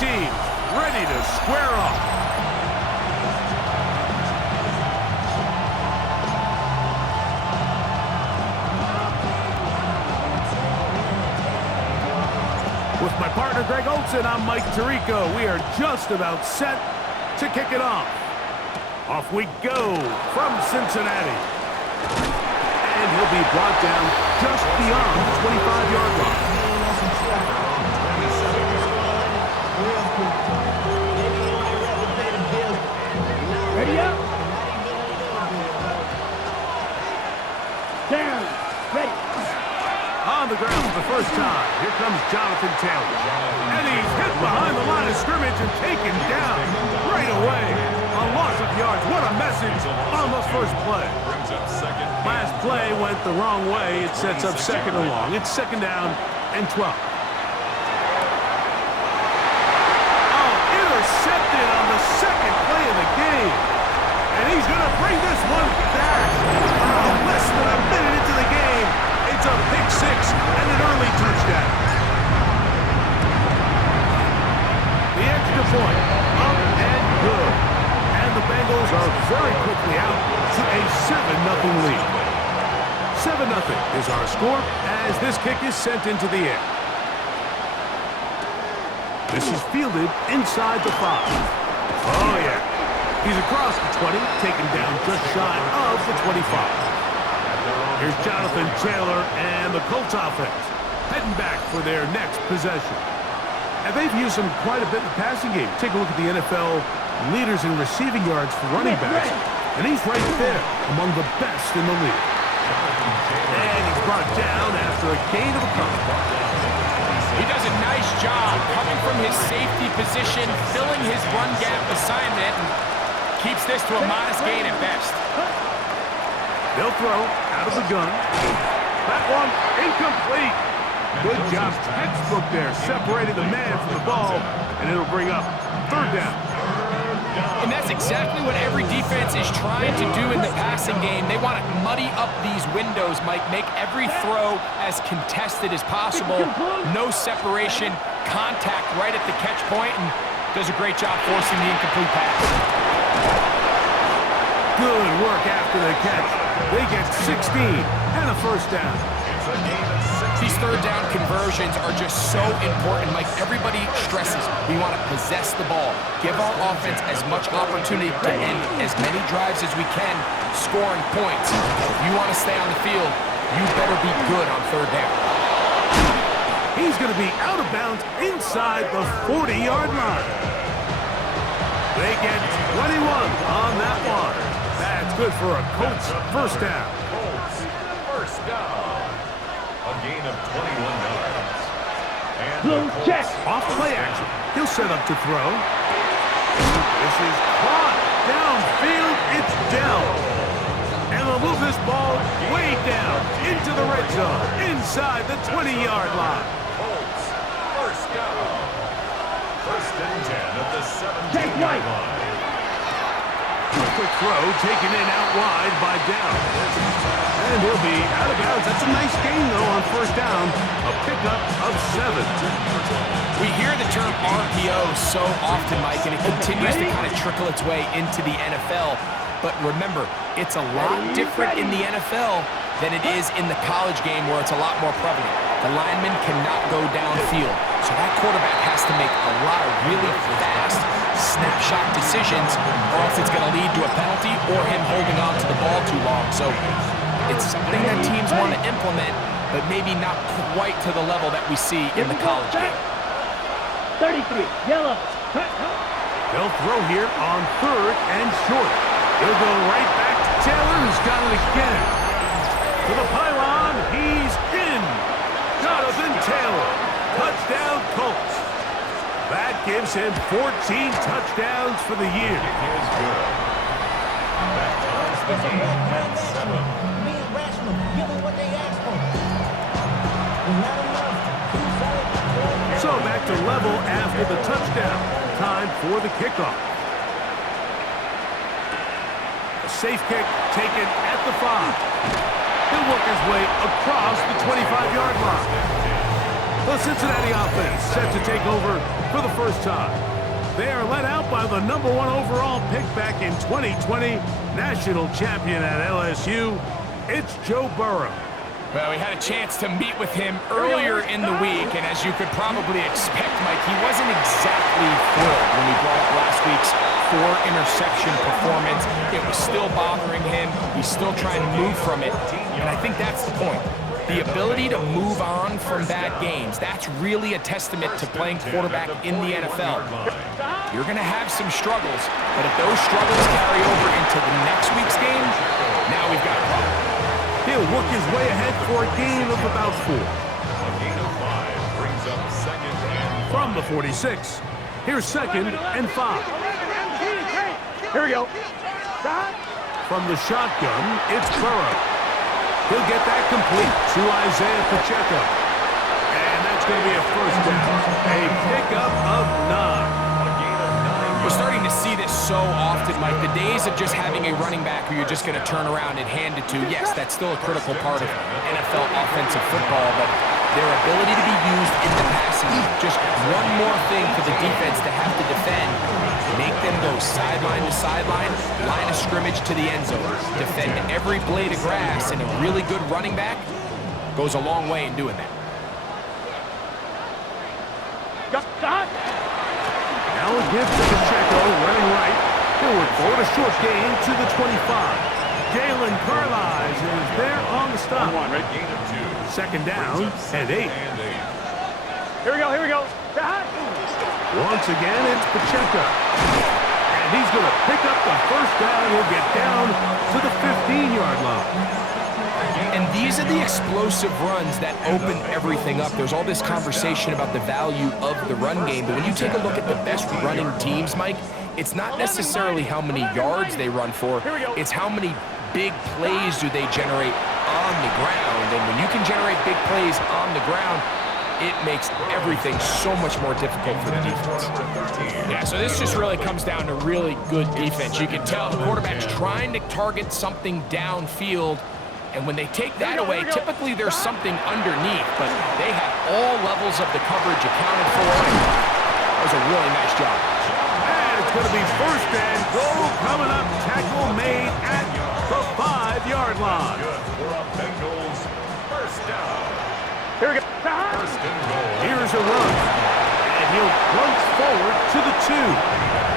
teams ready to square off. With my partner, Greg Olson, I'm Mike Tirico. We are just about set to kick it off. Off we go from Cincinnati. And he'll be brought down just beyond the 25-yard line. Ready up. Down. Ready. On the ground for the first time. Here comes Jonathan Taylor. And he's hit behind the line of scrimmage and taken down right away. A loss of yards. What a message on the first play. Last play went the wrong way. It sets up second and long. It's second down and 12. Oh, intercepted on the second play of the game. And he's going to bring this one back. Oh, less than a minute into the game. It's a pick six and an early touchdown. The extra point, up and good. And the Bengals are very quickly out to a 7-0 lead. 7-0 is our score as this kick is sent into the air. This is fielded inside the 5. Oh, yeah. He's across the 20, taken down just shy of the 25. Here's Jonathan Taylor and the Colts offense heading back for their next possession. And they've used him quite a bit in the passing game. Take a look at the NFL leaders in receiving yards for running backs, and he's right there among the best in the league. And he's brought down after a gain of a couple. He does a nice job coming from his safety position, filling his run gap assignment, and keeps this to a modest gain at best. They'll throw out of the gun. That one incomplete. Good job, textbook there, separating the man from the ball, and it'll bring up third down. And that's exactly what every defense is trying to do in the passing game. They want to muddy up these windows, Mike, make every throw as contested as possible. No separation, contact right at the catch point, and does a great job forcing the incomplete pass. Good work after the catch. They get 16 and a first down. These third down conversions are just so important, Mike. Everybody stresses we want to possess the ball, give our offense as much opportunity to end as many drives as we can, scoring points. If you want to stay on the field, you better be good on third down. He's going to be out of bounds inside the 40-yard line. They get 21 on that one. That's good for a Colts first down. Colts first down. A gain of 21 yards. And check. Off play action. He'll set up to throw. This is caught. Downfield, it's down. And they'll move this ball way down into the red zone, inside the 20-yard line. Colts first down. First and 10 at the 17-yard line. Quick throw taken in out wide by Down. And he'll be out of bounds. That's a nice gain, though, on first down. A pickup of 7. We hear the term RPO so often, Mike, and it continues to kind of trickle its way into the NFL. But remember, it's a lot different in the NFL than it is in the college game where it's a lot more prevalent. The lineman cannot go downfield, so that quarterback has to make a lot of really fast snapshot decisions, or else it's going to lead to a penalty or him holding on to the ball too long. So it's something that teams want to implement, but maybe not quite to the level that we see in the college game. 33, yellow. They'll throw here on third and short. He'll go right back to Taylor, who's got it again. To the pylon, he's in. Jonathan Taylor, touchdown Colts. That gives him 14 touchdowns for the year. Is good. That ties the game at 7. Being rational, give them what they asked for. Not enough. So back to level after the touchdown. Time for the kickoff. A safe kick taken at the 5. He'll work his way across the 25-yard line. The Cincinnati offense set to take over for the first time. They are led out by the #1 overall pick back in 2020, national champion at LSU. It's Joe Burrow. Well, we had a chance to meet with him earlier in the week, and as you could probably expect, Mike, he wasn't exactly thrilled when we brought up last week's 4-interception performance. It was still bothering him. He's still trying to move from it, and I think that's the point. The ability to move on from bad games, that's really a testament to playing quarterback in the NFL. You're going to have some struggles, but if those struggles carry over into the next week's game, now we've got a problem. He'll work his way ahead for a gain of about 4. A gain of 5 brings up 2nd and From the 46, here's 2nd and 5. Here we go. From the shotgun, it's Burrow. He'll get that complete to Isaiah Pacheco. And that's going to be a first down. A pickup of 9. We're starting to see this so often, Mike. The days of just having a running back who you're just going to turn around and hand it to, yes, that's still a critical part of NFL offensive football, but their ability to be used in the passing, just one more thing for the defense to have to defend, make them go sideline to sideline, line of scrimmage to the end zone, defend every blade of grass, and a really good running back goes a long way in doing that. Now a give to Pacheco, running right. He'll work forward, a short gain to the 25. Jalen Carlisle is there on the stop. gain of 2. 2nd down and 8. Here we go. Once again, it's Pacheco. And he's going to pick up the first down. He'll get down to the 15-yard line. And these are the explosive runs that open everything up. There's all this conversation about the value of the run game, but when you take a look at the best running teams, Mike, it's not necessarily how many yards they run for, it's how many big plays do they generate on the ground. And when you can generate big plays on the ground, it makes everything so much more difficult for the defense. Yeah, so this just really comes down to really good defense. You can tell the quarterback's trying to target something downfield, and when they take that away, typically there's something underneath, but they have all levels of the coverage accounted for. That was a really nice job. And it's going to be first and goal coming up. Tackle made at the 5-yard line. Good for a Bengals first down. Here we go. First and goal. Here's a run. And he'll plunge forward to the 2.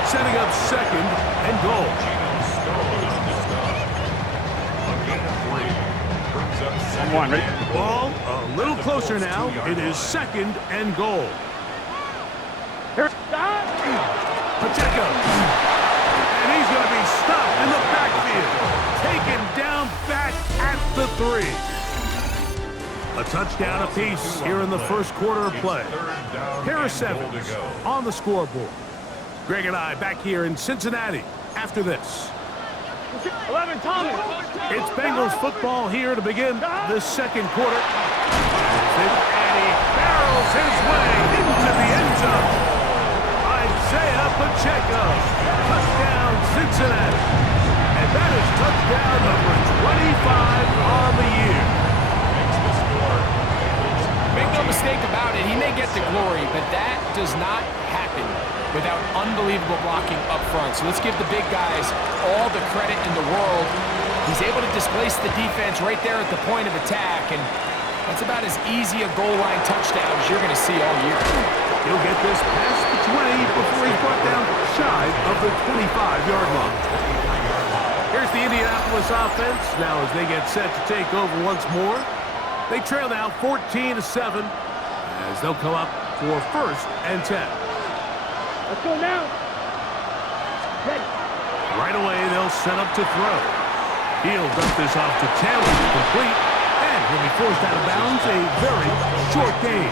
Setting up 2nd and goal. Ball a little closer now. It is 2nd and goal. Pacheco. And he's going to be stopped in the backfield. Taken down back at the 3. A touchdown apiece here in the first quarter of play. Harris Evans on the scoreboard. Greg and I back here in Cincinnati after this. 11, Thomas. It's Bengals football here to begin the second quarter. And he barrels his way into the end zone. Isaiah Pacheco. Touchdown, Cincinnati. And that is touchdown number 25 on the year. Make no mistake about it, he may get the glory, but that does not happen without unbelievable blocking up front. So let's give the big guys all the credit in the world. He's able to displace the defense right there at the point of attack, and that's about as easy a goal line touchdown as you're going to see all year. He'll get this past the 20 before he's brought down shy of the 25-yard line. Here's the Indianapolis offense now as they get set to take over once more. They trail now 14-7 as they'll come up for 1st and 10. Let's go now. Ready. Right away, they'll set up to throw. He'll dump this off to Taylor, complete, and he'll be forced out of bounds, a very short gain.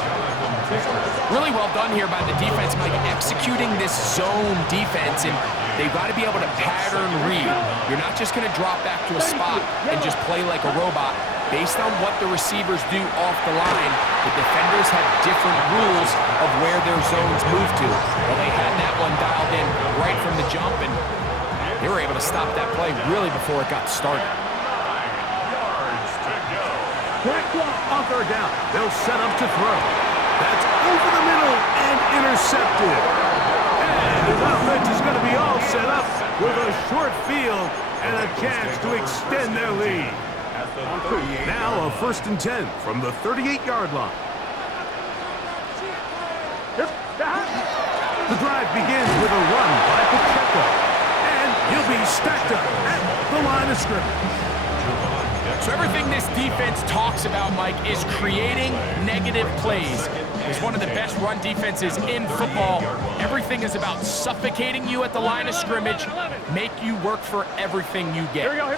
Really well done here by the defense, Mike, executing this zone defense, and they've got to be able to pattern read. You're not just going to drop back to a spot and just play like a robot. Based on what the receivers do off the line, the defenders have different rules of where their zones move to. Well, they had that one dialed in right from the jump, and they were able to stop that play really before it got started. 5 yards to go. On 3rd down, they'll set up to throw. That's over the middle and intercepted. And his offense is going to be all set up with a short field and a chance to extend their lead. Now a 1st and 10 from the 38-yard line. The drive begins with a run by Pacheco, and he'll be stacked up at the line of scrimmage. So everything this defense talks about, Mike, is creating negative plays. It's one of the best run defenses in football. Everything is about suffocating you at the line of scrimmage, make you work for everything you get. Here we go.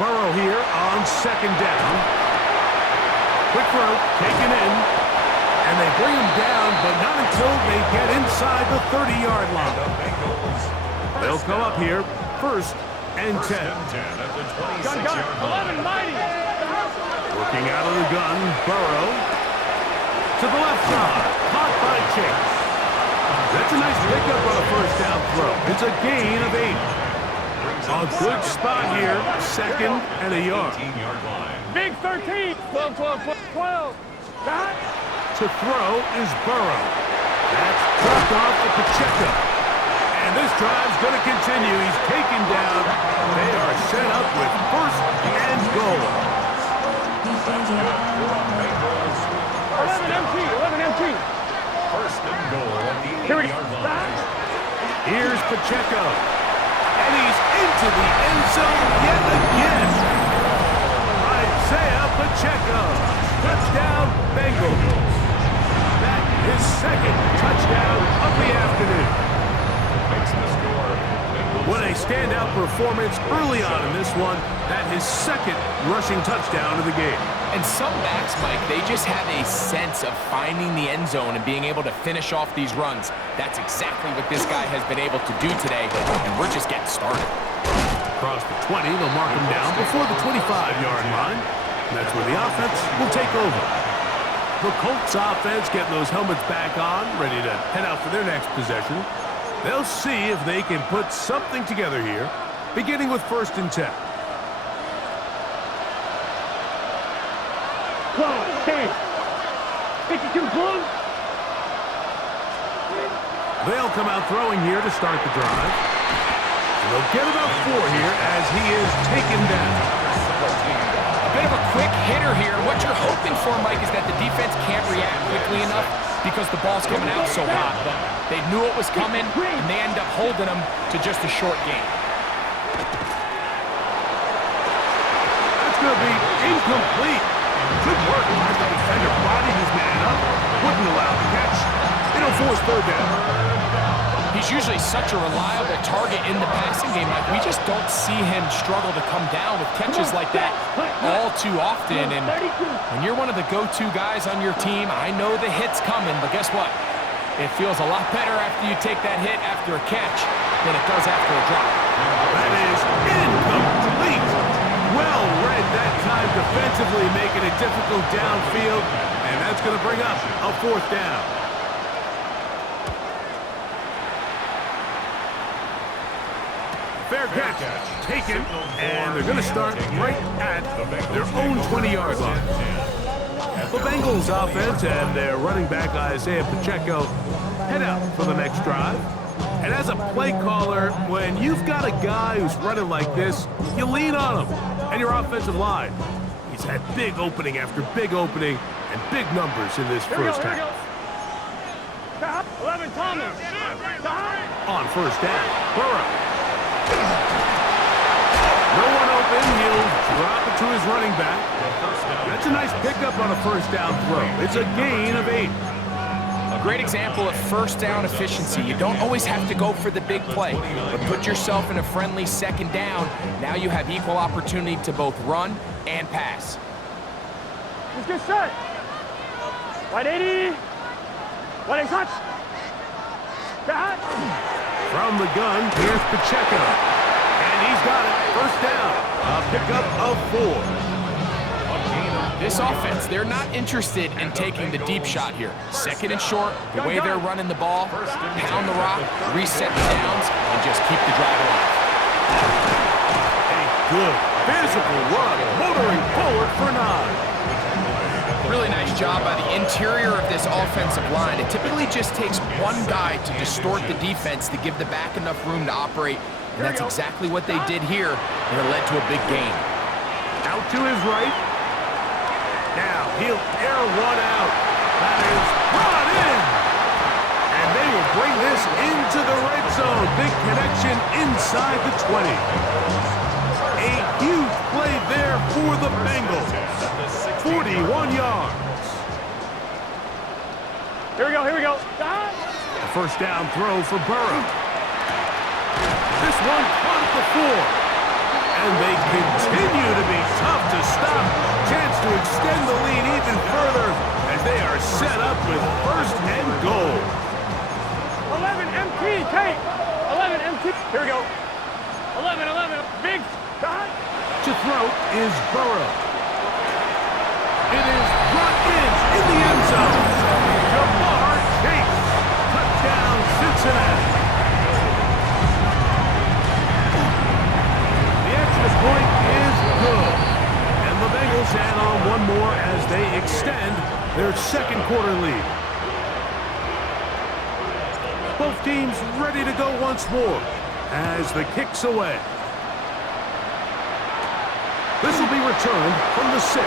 Burrow here on 2nd down. Quick throw, taken in. And they bring him down, but not until they get inside the 30-yard line. They'll come up here, 1st and 10. Gun, 11, mighty. Working out of the gun, Burrow. To the left side, caught by Chase. That's a nice pickup on a 1st down throw. It's a gain of 8. A good spot here, 2nd and a yard. Big 13. 12. To throw is Burrow. That's dropped off to Pacheco. And this drive's going to continue. He's taken down. They are set up with 1st and goal. 11 MT. 1st and goal at the 8-yard line. Here's Pacheco. And he's into the end zone yet again. Isaiah Pacheco. Touchdown, Bengals. That is 2nd touchdown of the afternoon. Makes the score. What a standout performance early on in this one. That his 2nd rushing touchdown of the game. And some backs, Mike, they just have a sense of finding the end zone and being able to finish off these runs. That's exactly what this guy has been able to do today, and we're just getting started. Across the 20, they'll mark him down before the 25-yard line. And that's where the offense will take over. The Colts offense getting those helmets back on, ready to head out for their next possession. They'll see if they can put something together here, beginning with 1st and 10. Close. 10. 52 close. They'll come out throwing here to start the drive. And they'll get about 4 here as he is taken down. A bit of a quick hitter here. What you're hoping for, Mike, is that the defense can't react quickly enough because the ball's coming out so hot. But they knew it was coming, and they end up holding them to just a short gain. That's going to be incomplete. Good work by the defender. Bodied his man up. Wouldn't allow the catch. It'll force 3rd down. He's usually such a reliable target in the passing game. Like, we just don't see him struggle to come down with catches like that all too often. And when you're one of the go-to guys on your team, I know the hit's coming, but guess what? It feels a lot better after you take that hit after a catch than it does after a drop. That is incomplete. Well read that time defensively, making it difficult downfield, and that's going to bring up a 4th down. Fair catch taken, and they're going to start right at their own 20-yard line. The Bengals offense and their running back Isaiah Pacheco head out for the next drive. And as a play caller, when you've got a guy who's running like this, you lean on him and your offensive line. He's had big opening after big opening and big numbers in this first half. 11 Thomas. On 1st down, Burrow. No one open. He'll drop it to his running back. That's a nice pickup on a 1st down throw. It's a gain of 8. A great example of 1st down efficiency. You don't always have to go for the big play, but put yourself in a friendly 2nd down. Now you have equal opportunity to both run and pass. Let's get set. 180. 180 touch. From the gun, here's Pacheco. And he's got it. 1st down. A pickup of 4. This offense, they're not interested in taking the deep shot here. 2nd and short, the way they're running the ball, pound the rock, reset the downs, and just keep the drive alive. A good physical run, motoring forward for 9. Really nice job by the interior of this offensive line. It typically just takes one guy to distort the defense to give the back enough room to operate, and that's exactly what they did here, and it led to a big gain. Out to his right. Now he'll air one out. That is brought in. And they will bring this into the red zone. Big connection inside the 20. A huge play there for the Bengals. 41 yards. Here we go, here we go. A first down throw for Burrow. This one caught at the 4. And they continue to be tough to stop. Chance to extend the lead even further as they are set up with first and goal. 11 MT, Kate. 11 MT. Here we go. 11. Big shot. To throw is Burrow. It is brought in the end zone. Jamar Chase. Touchdown, Cincinnati. The point is good. And the Bengals add on one more as they extend their second quarter lead. Both teams ready to go once more as the kick's away. This will be returned from the 6.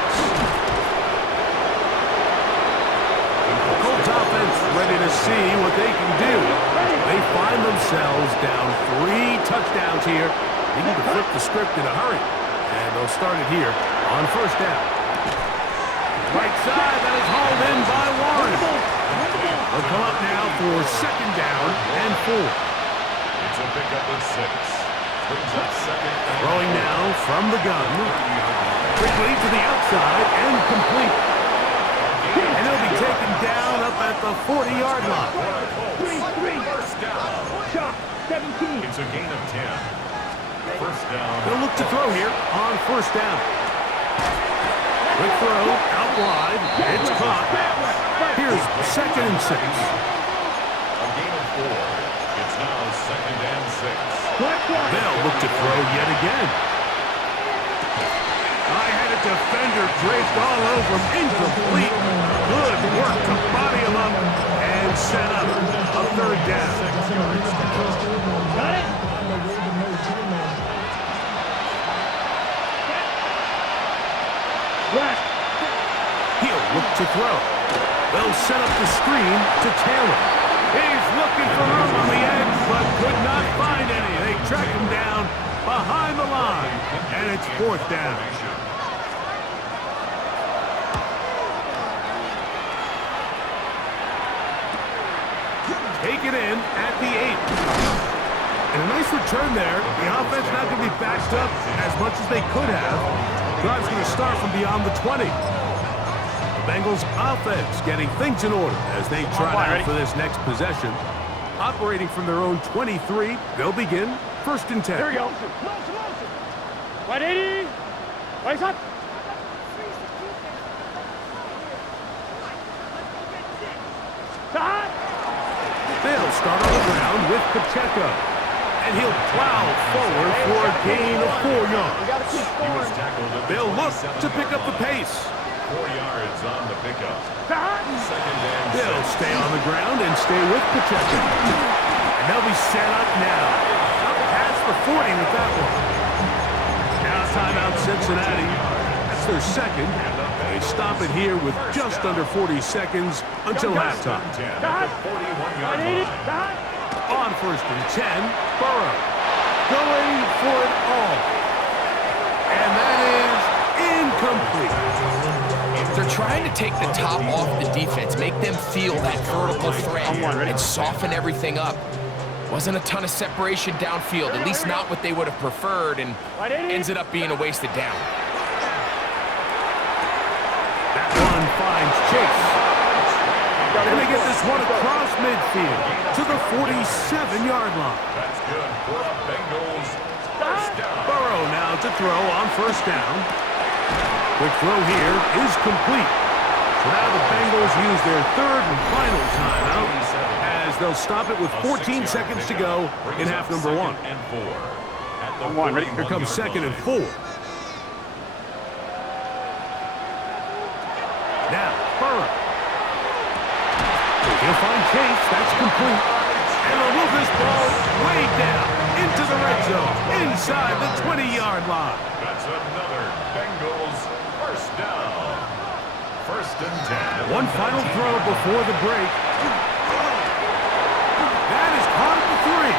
The Colts offense ready to see what they can do. They find themselves down 3 touchdowns here. They need to flip the script in a hurry. And they'll start it here on first down. Right side, that is hauled in by Warren. They'll come up now for second down and 4. It's a pickup of 6. Brings up second down. Throwing now from the gun. Quickly to the outside and complete. And he'll be taken down up at the 40-yard line. First down. Shot. 17. It's a gain of 10. First down. They'll look to throw here on first down. Quick throw, out wide. It's caught. Here's second and 6. A gain of 4. It's now second and 6. They'll look to throw yet again. I had a defender draped all over him. Incomplete. Good work to body him up and set up a third down. Got it? He'll look to throw. They'll set up the screen to Taylor. He's looking for room on the edge, but could not find any. They track him down behind the line, and it's fourth down. Take it in at the 8. And a nice return there. The offense not going to be backed up as much as they could have. Drive's going to start from beyond the 20. The Bengals offense getting things in order as they try out for this next possession. Operating from their own 23, they'll begin first and 10. Here we go. Right 80. Right up. Shot. They'll start on the ground with Pacheco. And he'll plow forward for a gain of 4 yards. He was tackled at the They'll look 27 to pick up the pace. 4 yards on the pickup. Shot. Second and 6. They'll stay on the ground and stay with Pacheco. And they'll be set up now. Up past the 40 with that one. Now timeout Cincinnati. That's their second. They stop it here with just under 40 seconds until halftime. 10 at the 41-yard line. Shot. On first and 10, Burrow going for it all. And that is incomplete. They're trying to take the top off the defense, make them feel that vertical threat, and soften everything up. Wasn't a ton of separation downfield, at least not what they would have preferred, and ends it up being a wasted down. That one finds Chase. And they get this one across midfield to the 47-yard line. That's good for the Bengals. First down. Burrow now to throw on first down. Quick throw here is complete. So now the Bengals use their third and final timeout as they'll stop it with 14 seconds to go in half number 1. And 4. At the Ready? Here comes second and 4. Now complete. And they'll move this ball way down into the red zone, inside the 20-yard line. That's another Bengals first down. First and 10. One final throw before the break. That is caught at the 3.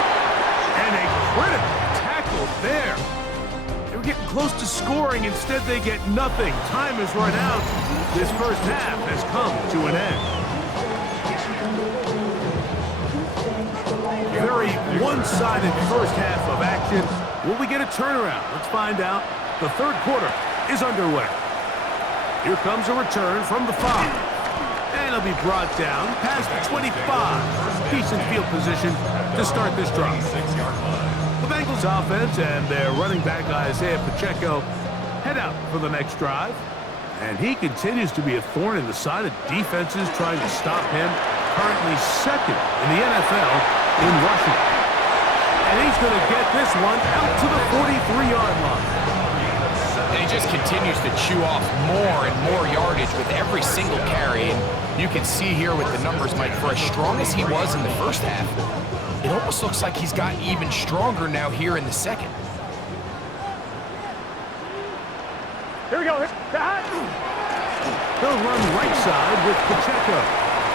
And a critical tackle there. They were getting close to scoring. Instead, they get nothing. Time has run out. This first half has come to an end. Very one-sided first half of action. Will we get a turnaround? Let's find out. The third quarter is underway. Here comes a return from the 5. And it'll be brought down past the 25. Decent field position to start this drive. The Bengals offense and their running back Isaiah Pacheco head out for the next drive. And he continues to be a thorn in the side of defenses trying to stop him. Currently second in the NFL in rushing. And he's going to get this one out to the 43-yard line. And he just continues to chew off more and more yardage with every single carry. And you can see here with the numbers, Mike, for as strong as he was in the first half, it almost looks like he's gotten even stronger now here in the second. Here we go. They'll run right side with Pacheco.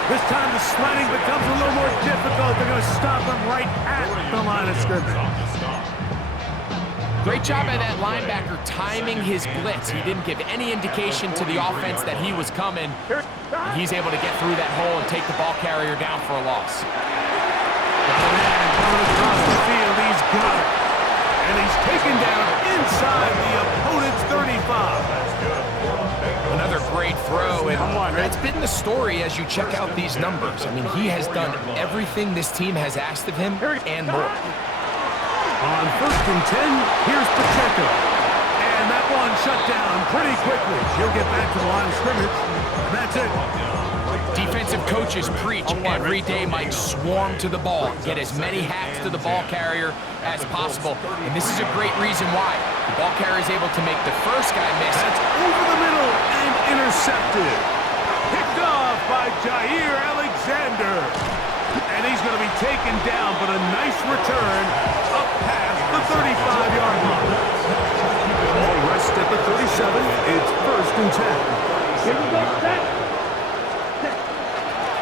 This time the sliding becomes a little more difficult. They're going to stop him right at the line of scrimmage. Great job by that linebacker timing his blitz. He didn't give any indication to the offense that he was coming. And he's able to get through that hole and take the ball carrier down for a loss. Coming across the field, he's got it. And he's taken down inside the opponent's 35. Another great throw, and that's been the story as you check out these numbers. I mean, he has done everything this team has asked of him and more. On first and 10, here's Pacheco. And that one shut down pretty quickly. He'll get back to the line of scrimmage, and that's it. Defensive coaches preach every day, Mike, swarm to the ball. Get as many hacks to the ball carrier as possible. And this is a great reason why. The ball carrier is able to make the first guy miss. That's over the middle and intercepted. Picked off by Jair Alexander. And he's going to be taken down, but a nice return up past the 35-yard line. Ball rest at the 37. It's first and 10. Here we go. Set.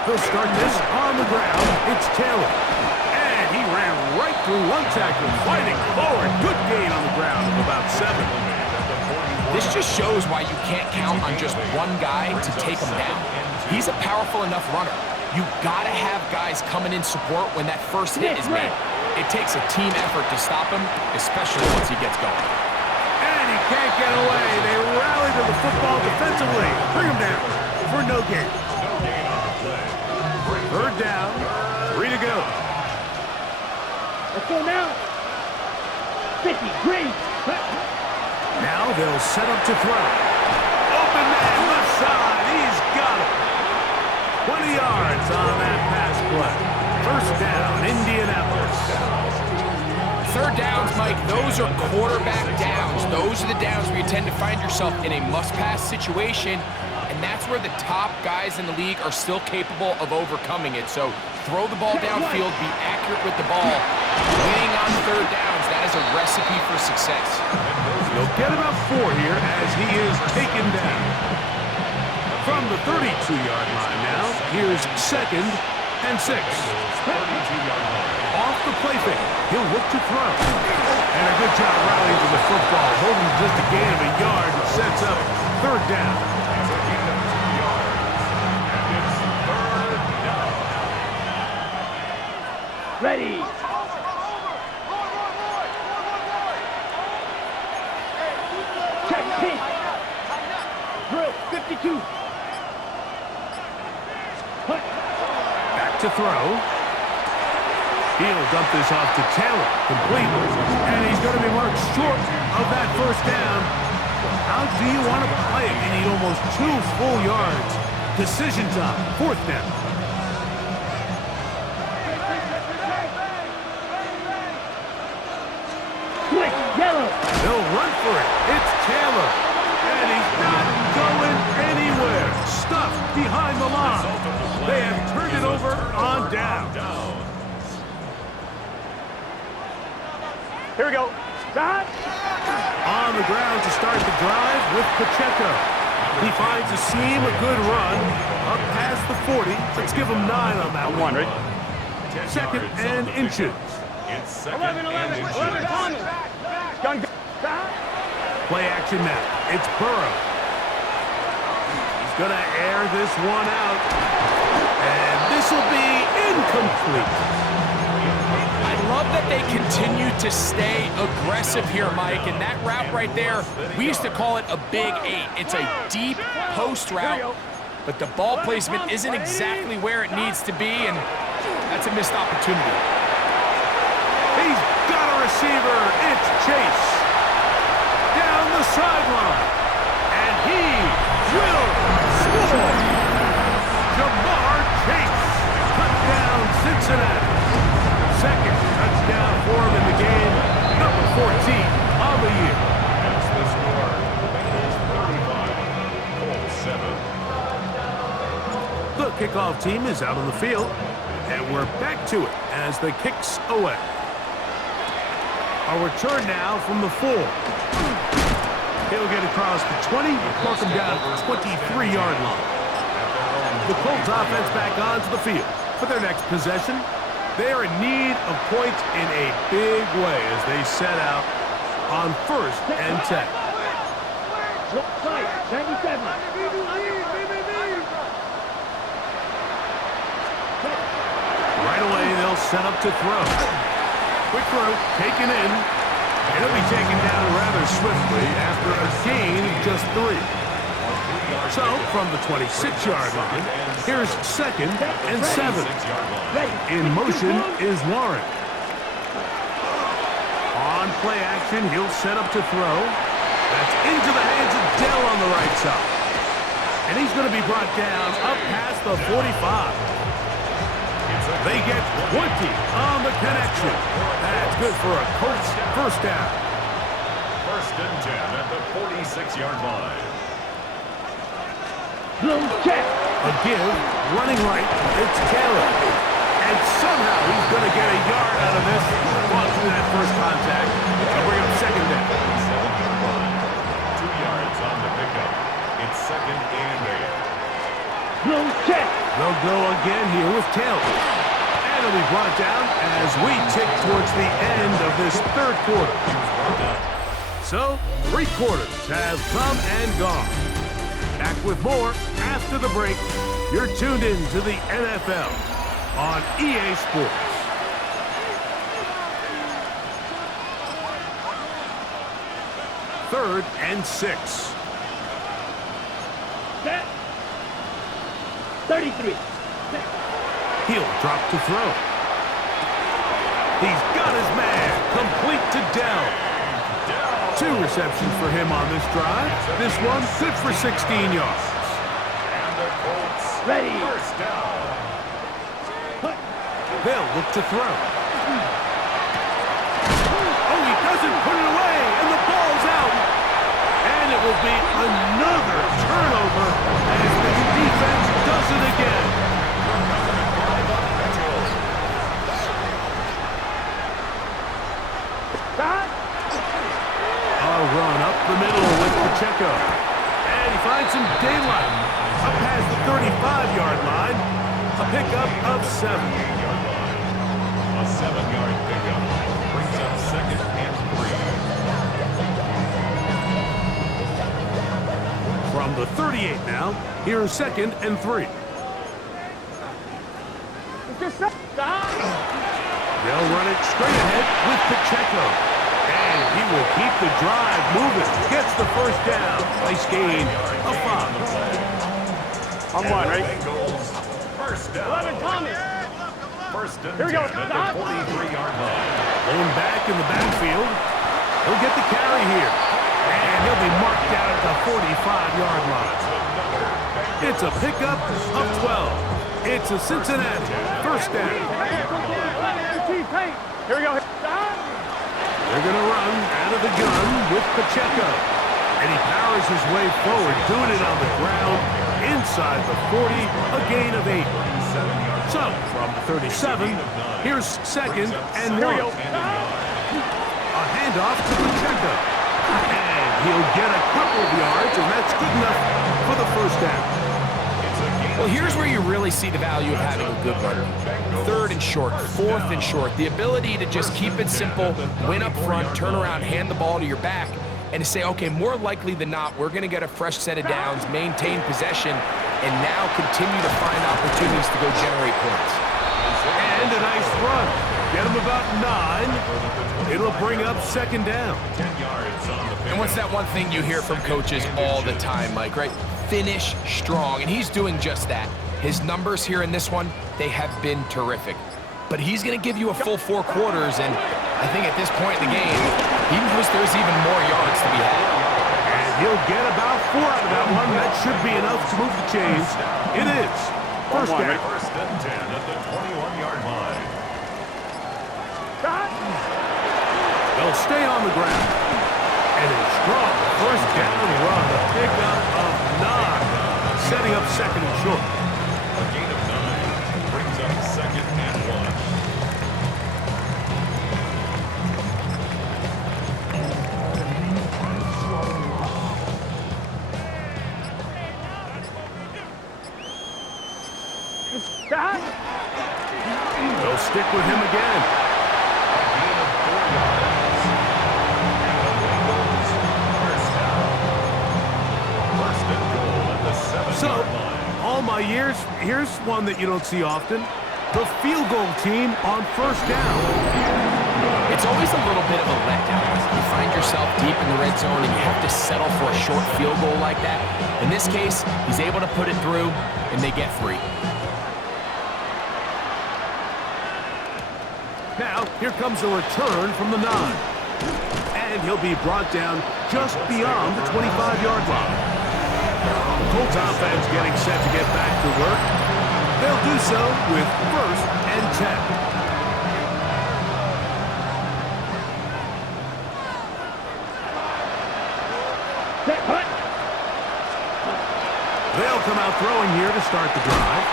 They'll start this on the ground. It's Taylor. And he ran right through one tackle, fighting forward. Good gain on the ground of about 7. This just shows why you can't count on just one guy to take him down. He's a powerful enough runner. You gotta have guys coming in support when that first hit is made. It takes a team effort to stop him, especially once he gets going. And he can't get away. They rally to the football defensively. Bring him down for no gain. Third down, 3 to go. Let's go now. 50, green. Now they'll set up to throw. Open man, left side. He's got it. 20 yards on that pass play. First down, Indianapolis. Third downs, Mike, those are quarterback downs. Those are the downs where you tend to find yourself in a must-pass situation, and that's where the top guys in the league are still capable of overcoming it. So throw the ball downfield, be accurate with the ball. Winning on third downs, that is a recipe for success. He'll get about 4 here as he is taken down. From the 32-yard line now, here's second and 6. Off the play fake, he'll look to throw. And a good job rallying to the football, holding just a gain of a yard and sets up third down. Ready. Check, pitch. Drill, 52. Back to throw. He'll dump this off to Taylor. Complete. And he's going to be marked short of that first down. How do you want to play it? You need almost 2 full yards. Decision time. Fourth down. Quick, yellow. They'll run for it. It's Taylor. And he's not going anywhere. Stuffed behind the line. They have turned it over on down. Here we go. Stop. On the ground to start the drive with Pacheco. He finds a seam, a good run, up past the 40. Let's give him 9 on that one. Right? 2nd and inches. It's second 11, and 11, inches. 11, Thomas. Gun. Stop. Play action now. It's Burrow. He's going to air this one out. And this will be incomplete. I love that they continue to stay aggressive here, Mike, and that route right there, we used to call it a big 8. It's a deep post route, but the ball placement isn't exactly where it needs to be, and that's a missed opportunity. He's got a receiver. It's Chase. Down the sideline. And he will score. Jamar Chase. Touchdown, Cincinnati. 2nd touchdown for him in the game. Number 14 on the year. That's the score. Bengals 35, Colts 7. The kickoff team is out on the field. And we're back to it as the kicks away. A return now from the 4. He'll get across the 20, mark him down at the 23-yard line. The Colts offense back onto the field for their next possession. They are in need of points in a big way as they set out on 1st and 10. 97. Right away, they'll set up to throw. Quick throw, taken in. And it'll be taken down rather swiftly after a gain of just 3. So, from the 26-yard line, here's 2nd and 7. In motion is Warren. On play action, he'll set up to throw. That's into the hands of Dell on the right side. And he's going to be brought down up past the 45. They get 20 on the connection. That's good for a Colts first down. 1st and 10 at the 46-yard line. A give, running right, it's Taylor. And somehow he's going to get a yard out of this. Ball through that first contact. It'll bring up 2nd down. 7-yard line. 2 yards on the pickup. It's 2nd and 8. They'll go again here with Taylor. And it'll be brought down as we tick towards the end of this 3rd quarter. So, 3 quarters have come and gone. Back with more after the break. You're tuned in to the NFL on EA Sports. Third and 6. 33. He'll drop to throw. He's got his man. Complete to Dell. 2 receptions for him on this drive. This one good for 16 yards. And the Colts Ready. first down. They'll look to throw. Oh, he doesn't put it away, and the ball's out. And it will be another turnover as this defense does it again. A run up the middle with Pacheco. And he finds some daylight up past the 35-yard line. A pickup of 7. A 7-yard pickup brings up 2nd and 3. From the 38 now, here's 2nd and 3. They'll run it straight ahead with Pacheco. And he will keep the drive moving. Gets the first down. Nice gain of 5. I'm one, right? Bengals first down. 11, Thomas. 1st and Here we 10 go. at the 43-yard line. Going back in the backfield. He'll get the carry here. And he'll be marked down at the 45-yard line. It's a pickup of 12. It's a Cincinnati first down. Here we go. They're going to run out of the gun with Pacheco. And he powers his way forward, doing it on the ground inside the 40, a gain of 8. So, from 37, here's 2nd and 1. A handoff to Pacheco. And he'll get a couple of yards, and that's good enough for the first down. Well, here's where you really see the value of having a good runner. 3rd and short, 4th and short. The ability to just keep it simple, win up front, turn around, hand the ball to your back, and to say, okay, more likely than not, we're going to get a fresh set of downs, maintain possession, and now continue to find opportunities to go generate points. And a nice run. Get him about 9. It'll bring up 2nd down. And what's that one thing you hear from coaches all the time, Mike, right? Finish strong, and he's doing just that. His numbers here in this one, they have been terrific. But he's going to give you a full 4 quarters, and I think at this point in the game, he knows there's even more yards to be had. And he'll get about 4 out of that one. That should be enough to move the chains. It is. First down. First and 10 at the 21-yard line. They'll stay on the ground. And a strong first down run. A pickup of 9. Setting up 2nd and short. A gain of 9 brings up 2nd and 1. They'll stick with him again. A gain of 4 yards. And the Bengals first down. First and goal at the 7-yard line. All my years, here's one that you don't see often. The field goal team on first down. It's always a little bit of a letdown. You find yourself deep in the red zone and you have to settle for a short field goal like that. In this case, he's able to put it through, and they get 3. Now, here comes a return from the 9. And he'll be brought down just beyond the 25-yard line. The Colts offense getting set to get back to work. They'll do so with 1st and 10. They'll come out throwing here to start the drive.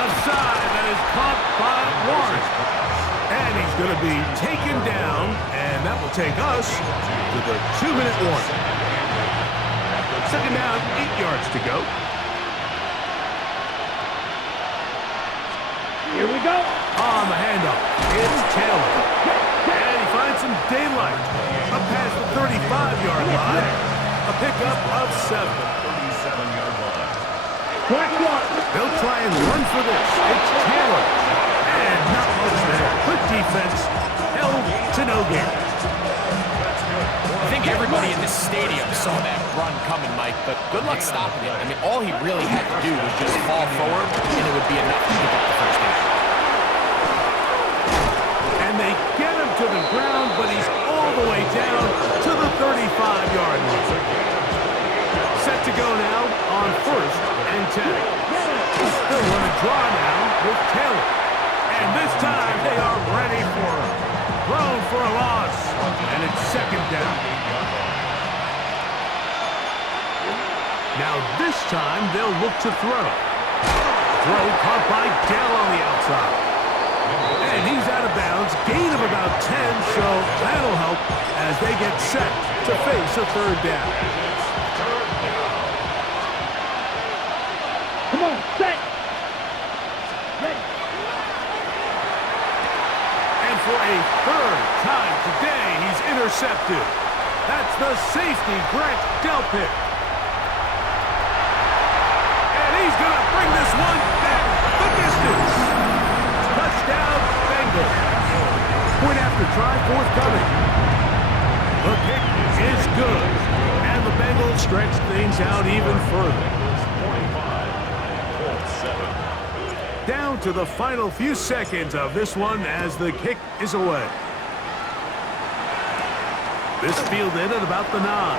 Left side, that is caught by Warren. And he's going to be taken down, and that will take us to the 2-minute warning. 2nd down, 8 yards to go. Here we go. On the handoff, it's Taylor. And he finds some daylight. Up past the 35-yard line. A pickup of 7. 37-yard line. They'll try and run for this. It's Taylor. And not much there. Good defense. Held to no gain. I think everybody in this stadium saw that run coming, Mike, but good luck stopping it. I mean, all he really had to do was just fall forward, and it would be enough to pick up the first down. And they get him to the ground, but he's all the way down to the 35-yard line. Set to go now on 1st and 10. They'll run a draw now with Taylor. And this time they are ready for him. Thrown for a loss. And it's 2nd down. Now this time they'll look to throw. Throw caught by Dell on the outside. And he's out of bounds. Gain of about 10, so that'll help as they get set to face a 3rd down. Come on, set. And for a 3rd time today, he's intercepted. That's the safety, Grant Delpit. And he's going to bring this one back the distance. Touchdown, Bengals. Point after try forthcoming. The kick is good. And the Bengals stretch things out even further. Down to the final few seconds of this one as the kick is away. This fielded at about the 9.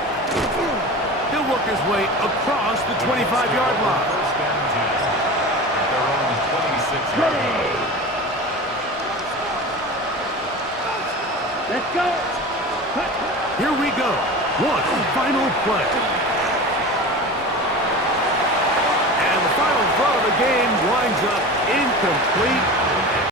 He'll work his way across the 25-yard line. Let's go. Here we go. One final play. And the final throw of the game winds up incomplete.